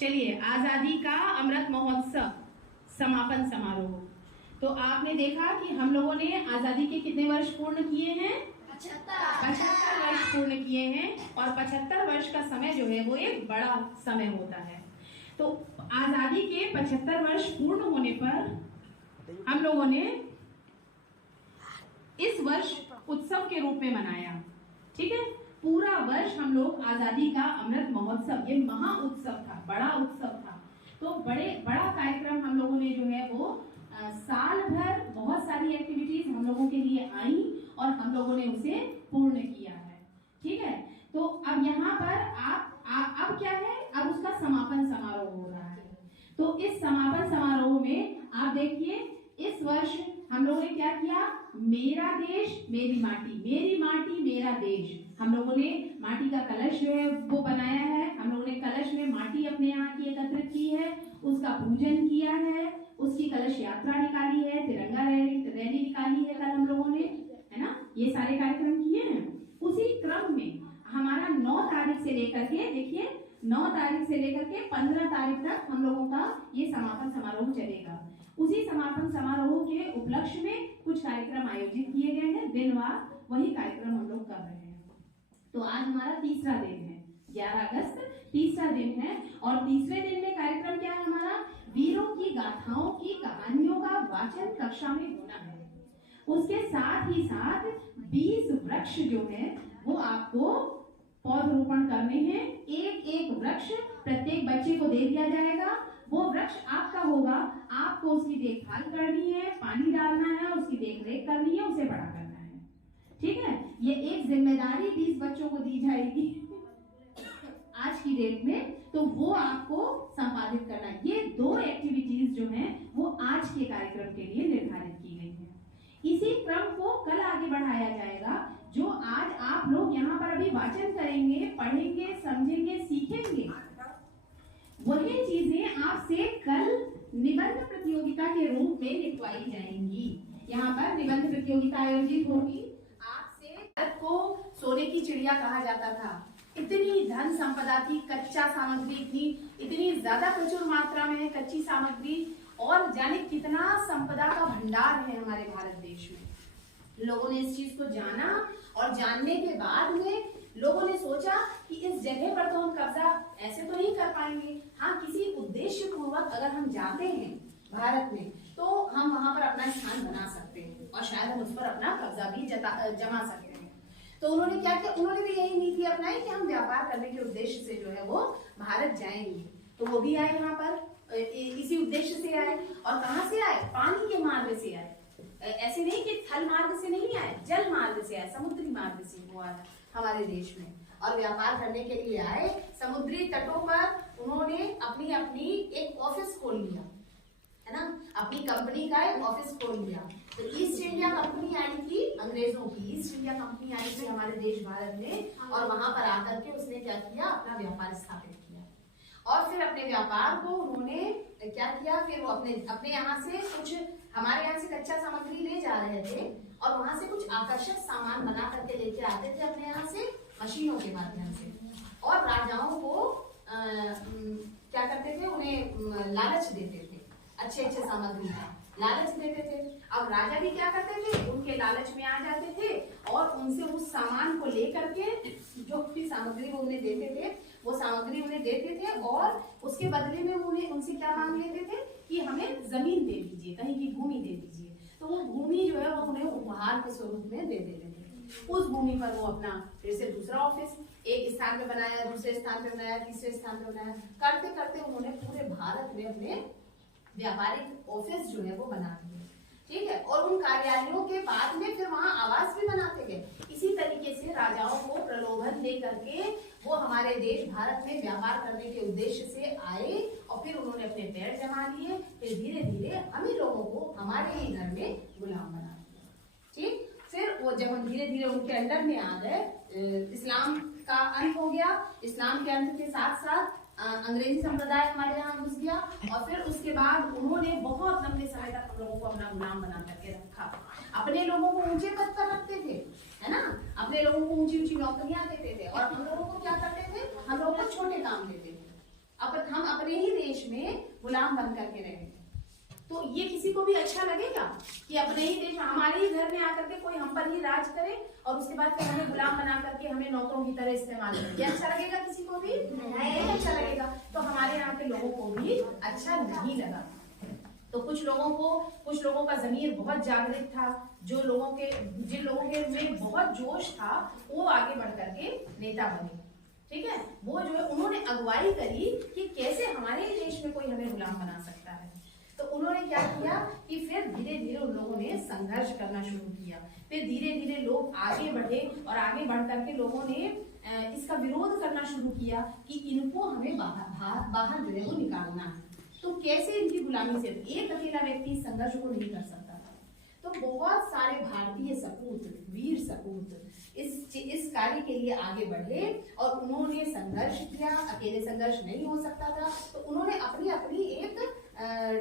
चलिए, आजादी का अमृत महोत्सव समापन समारोह। तो आपने देखा कि हम लोगों ने आजादी के कितने वर्ष पूर्ण किए हैं? 75 वर्ष पूर्ण किए हैं। और 75 वर्ष का समय जो है वो एक बड़ा समय होता है। तो आजादी के 75 वर्ष पूर्ण होने पर हम लोगों ने इस वर्ष उत्सव के रूप में मनाया। ठीक है, पूरा वर्ष हम लोग आजादी का अमृत महोत्सव, ये महा उत्सव था, बड़ा उत्सव था। तो बड़ा कार्यक्रम हम लोगों ने जो है वो साल भर बहुत सारी एक्टिविटीज हम लोगों के लिए आई और हम लोगों ने उसे पूर्ण किया है। ठीक है, तो अब यहाँ पर अब क्या है, अब उसका समापन समारोह हो रहा है। तो इस समापन समारोह में आप देखिए, इस वर्ष हम लोगों ने क्या किया? मेरा देश मेरी माटी, मेरी माटी मेरा देश। हम लोगों ने माटी का कलश जो है वो बनाया है। हम लोगों ने कलश में माटी अपने यहाँ की एकत्रित की है, उसका पूजन किया है, उसकी कलश यात्रा निकाली है, तिरंगा रैली निकाली है कल हम लोगों ने, है ना। ये सारे कार्यक्रम किए हैं। उसी क्रम में हमारा 9 तारीख से लेकर के, देखिए 9 तारीख से लेकर के 15 तारीख तक हम लोगों का ये समापन समारोह चलेगा। उसी समापन समारोह के उपलक्ष्य में कुछ कार्यक्रम आयोजित किए गए हैं, दिनवार वही कार्यक्रम हम लोग कर रहे हैं। तो आज हमारा तीसरा दिन है, 11 अगस्त तीसरा दिन है। और तीसरे दिन में कार्यक्रम क्या है हमारा? वीरों की गाथाओं की कहानियों का वाचन कक्षा में होना है। उसके साथ ही साथ 20 वृक्ष जो है वो आपको पौधरोपण करने हैं। एक वृक्ष प्रत्येक बच्चे को दे दिया जाएगा। वो वृक्ष आपका होगा, आपको उसकी देखभाल करनी है, पानी डालना है, उसकी देखरेख करनी है, उसे बड़ा करना है। ठीक है, ये एक जिम्मेदारी 20 बच्चों को दी जाएगी आज की डेट में, तो वो आपको संपादित करना है। ये 2 एक्टिविटीज जो हैं वो आज के कार्यक्रम के लिए निर्धारित की गई हैं। इसी क्रम को कल आगे बढ़ाया जाएगा। जो आज आप लोग यहाँ पर अभी वाचन करेंगे, पढ़ेंगे, समझेंगे, सीखेंगे, वही चीजें आपसे कल निबंध प्रतियोगिता के रूप में लिखवाई जाएंगी। यहाँ पर निबंध प्रतियोगिता आयोजित होगी। आपसे भारत को सोने की चिड़िया कहा जाता था। इतनी धन संपदा थी, कच्चा सामग्री थी, इतनी ज्यादा प्रचुर मात्रा में है कच्ची सामग्री, और जाने कितना संपदा का भंडार है हमारे भारत देश में। लोगों ने इस चीज को जाना और जानने के बाद में लोगों ने सोचा कि इस जगह पर तो हम कब्जा ऐसे तो नहीं कर पाएंगे। हाँ, किसी उद्देश्य पूर्वक अगर हम जाते हैं भारत में तो हम वहां पर अपना स्थान बना सकते हैं और शायद हम उस पर अपना कब्जा भी जमा सकते हैं। तो उन्होंने क्या किया? उन्होंने भी यही नीति अपनाई कि हम व्यापार करने के उद्देश्य से जो है वो भारत जाएंगे। तो वो भी आए यहाँ पर, इसी उद्देश्य से आए। और कहाँ से आए? पानी के मार्ग से आए। ऐसे नहीं कि थल मार्ग से नहीं आए, जल मार्ग से आए, समुद्री मार्ग से वो आए हमारे देश में और व्यापार करने के लिए आए। समुद्री तटों पर उन्होंने अपनी अपनी एक ऑफिस खोल लिया, है ना, अपनी कंपनी का एक ऑफिस खोल लिया। तो ईस्ट इंडिया कंपनी आई थी, अंग्रेजों की ईस्ट इंडिया कंपनी आई थी हमारे देश भारत में, और वहां पर आकर के उसने क्या किया? अपना व्यापार स्थापित किया। और फिर अपने व्यापार को उन्होंने क्या किया? फिर वो अपने यहाँ से कुछ, हमारे यहाँ से कच्चा सामग्री ले जा रहे थे और वहां से कुछ आकर्षक सामान बना करके लेके आते थे अपने यहाँ से मशीनों के माध्यम से, और राजाओं को क्या करते थे? उन्हें लालच देते थे, अच्छे अच्छे सामग्री का लालच देते थे। अब राजा भी क्या करते थे? उनके लालच में आ जाते थे और उनसे उस सामान को लेकर के जो भी सामग्री वो उन्हें देते थे वो सामग्री उन्हें देते थे, और उसके बदले में उन्हें उनसे क्या मांग लेते थे कि हमें जमीन दे दीजिए, कहीं की भूमि दे दीजिए। तो वो भूमि जो है वो उन्हें उपहार के स्वरूप में दे देते थे। उस भूमि पर वो अपना फिर से दूसरा ऑफिस एक स्थान पे बनाया, दूसरे स्थान पे बनाया, तीसरे स्थान पे बनाया, करते करते उन्होंने पूरे भारत में अपने व्यापारिक ऑफिस जो है वो बना दिए। ठीक है, और उन कार्यालयों के बाद में फिर वहां आवास भी बनाते गए। इसी तरीके से राजाओं को प्रलोभन दे करके वो हमारे देश भारत में व्यापार करने के उद्देश्य से आए और फिर उन्होंने अपने पैर जमा लिए। फिर धीरे धीरे हम ही लोगों को हमारे ही घर में गुलाम बना दिया। ठीक, फिर वो जब हम धीरे धीरे उनके अंडर में आ गए, इस्लाम का अंत हो गया। इस्लाम के अंत के साथ साथ अंग्रेजी संप्रदाय हमारे यहाँ घुस गया, और फिर उसके बाद उन्होंने बहुत लंबे समय तक हम लोगों को अपना गुलाम बना करके रखा। अपने लोगों को ऊंचे पद पर रखते थे, है ना, अपने लोगों को ऊंची ऊंची नौकरियां देते थे, और हम लोगों को क्या करते थे? हम लोगों को छोटे काम देते थे। हम अपने ही देश में गुलाम बन करके रहेंगे। तो ये किसी को भी अच्छा लगेगा कि अपने ही देश, हमारे ही घर में आकर के कोई हम पर ही राज करे और उसके बाद फिर हमें गुलाम बना करके हमें नौकरों की तरह इस्तेमाल करे? ये अच्छा लगेगा किसी को भी? नहीं अच्छा लगेगा। तो हमारे यहाँ के लोगों को भी अच्छा नहीं लगा। तो कुछ लोगों का ज़मीर बहुत जागृत था, जिन लोगों के में बहुत जोश था, वो आगे बढ़ करके नेता बने। ठीक है, वो जो है उन्होंने अगुवाई करी कि कैसे हमारे देश में कोई हमें गुलाम बना सकता है। तो उन्होंने क्या किया कि फिर धीरे धीरे उन लोगों ने संघर्ष करना शुरू किया। फिर धीरे धीरे लोग आगे बढ़े और आगे बढ़ करके लोगों ने इसका विरोध करना शुरू किया कि इनको हमें बाहर जो है वो निकालना है। तो कैसे इनकी गुलामी से, एक अकेला व्यक्ति इस संघर्ष को नहीं कर सकता था। तो बहुत सारे भारतीय सपूत, वीर सपूत इस कार्य के लिए आगे बढ़े और उन्होंने संघर्ष किया। अकेले संघर्ष नहीं हो सकता था, तो उन्होंने अपनी अपनी एक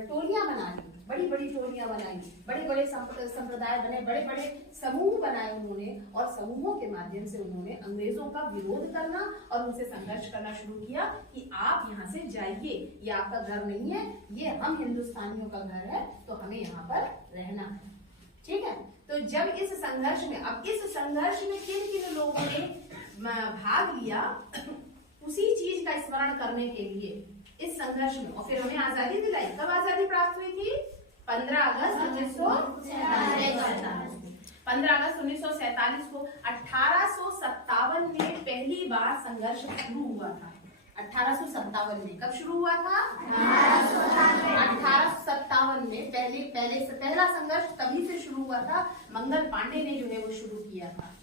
टोलियां बना ली, बड़ी बड़ी टोलियां बनाई, बड़े बड़े संप्रदाय बने, बड़े बड़े समूह बनाए उन्होंने, और समूहों के माध्यम से उन्होंने अंग्रेजों का विरोध करना और उनसे संघर्ष करना शुरू किया कि आप यहाँ से जाइए, ये आपका घर नहीं है, ये हम हिंदुस्तानियों का घर है, तो हमें यहाँ पर रहना है। ठीक है, तो जब इस संघर्ष में, अब इस संघर्ष में किन किन लोगों ने भाग लिया, उसी चीज का स्मरण करने के लिए इस संघर्ष में, और फिर हमें आजादी दिलाई। कब आजादी प्राप्त हुई थी? 15 अगस्त 1947। 15 अगस्त 1947 को 1857 में पहली बार संघर्ष शुरू हुआ था। 1857 में कब शुरू हुआ था? 1857 में पहला संघर्ष तभी से शुरू हुआ था। मंगल पांडे ने जो है वो शुरू किया था।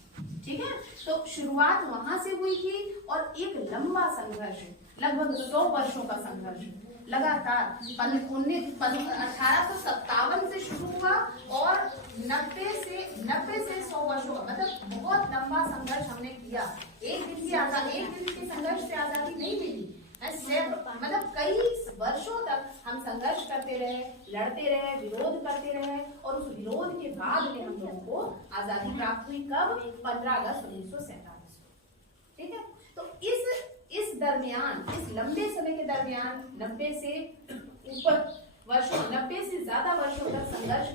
ठीक है, तो शुरुआत वहां से हुई थी और एक लंबा संघर्ष, लगभग 100 वर्षों का संघर्ष लगातार 1857 से शुरू हुआ और 90 से 100 वर्षों का, मतलब बहुत लंबा संघर्ष हमने किया। एक दिन के संघर्ष से आजादी नहीं मिली, मतलब कई वर्षों तक हम संघर्ष करते रहे, लड़ते रहे, विरोध करते रहे, और उस विरोध के बाद में हम लोगों को आजादी प्राप्त हुई। कब? 15 अगस्त 1947 को। ठीक है, तो इस दरमियान, इस लंबे समय के दरमियान 90 से ज्यादा वर्षों तक संघर्ष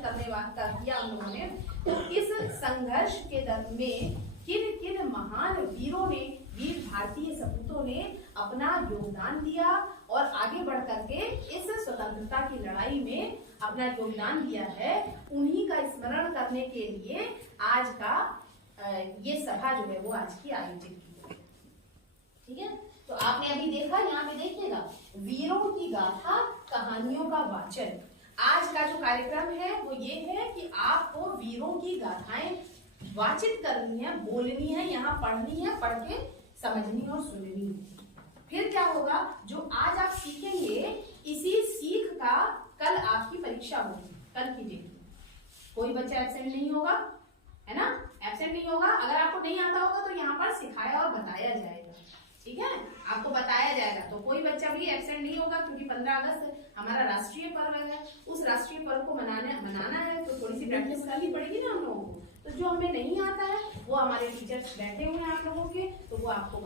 किया हम लोगों ने। तो इस संघर्ष के दर में किन महान वीरों ने, वीर भारतीय सपूतों ने अपना योगदान दिया और आगे बढ़ करके इस स्वतंत्रता की लड़ाई में अपना योगदान दिया है, उन्हीं का स्मरण करने के लिए आज का ये सभा जो है वो आज की आयोजित की गई। ठीक है, तो आपने अभी देखा, यहाँ पे देखिएगा, वीरों की गाथा, कहानियों का वाचन। आज का जो कार्यक्रम है वो ये है कि आपको वीरों की गाथाएं वाचित करनी है, बोलनी है, यहाँ पढ़नी है, पढ़ के समझनी और सुननी है। फिर क्या होगा, जो आज आप सीखेंगे, इसी सीख का कल आपकी परीक्षा होगी, कल की डेट में। कोई बच्चा एब्सेंट नहीं होगा, है ना? एब्सेंट नहीं होगा। अगर आपको नहीं आता होगा तो यहाँ पर सिखाया और बताया जाएगा। ठीक है, आपको बताया जाएगा, तो कोई बच्चा भी एब्सेंट नहीं होगा, क्योंकि 15 अगस्त हमारा राष्ट्रीय पर्व है। उस राष्ट्रीय पर्व को मनाना है, तो थोड़ी सी प्रैक्टिस करनी पड़ेगी ना हम लोगों को। तो जो हमें नहीं आता है वो हमारे टीचर्स बैठे हुए हैं आप लोगों के, तो वो आपको